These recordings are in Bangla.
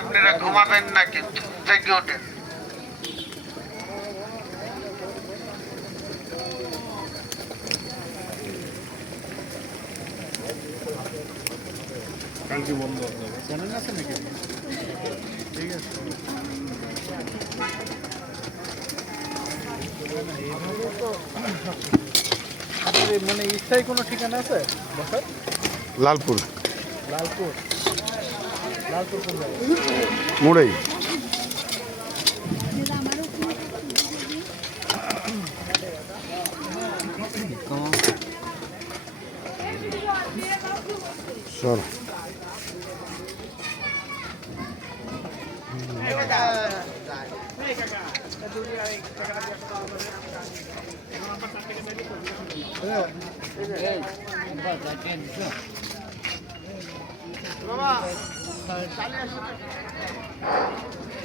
আপনারা ঘুমাবেন না, কিন্তু জেগে ওঠেন। কালকে বন্ধ হবে, চ্যানেল আছে নাকি? ঠিক আছে, মানে স্থায়ী কোনো ঠিকানা আছে বসার? লালপুর। লালপুর, লালপুর কোন জায়গায়? মুড়াই। চল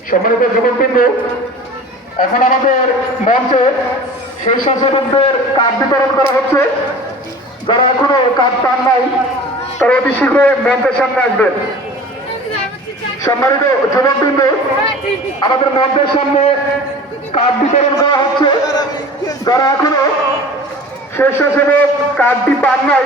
সম্মানিত যুবকবৃন্দ, এখন আমাদের মঞ্চে স্বেচ্ছাসেবকদের কার্ড বিতরণ করা হচ্ছে। যারা এখনো কার্ড পান নাই তারা অতি শীঘ্রই মঞ্চের সামনে আসবেন। সম্মানিত যুবকবৃন্দ, আমাদের মঞ্চের সামনে কার্ড বিতরণ করা হচ্ছে। যারা এখনো স্বেচ্ছাসেবক কার্ডটি পান নাই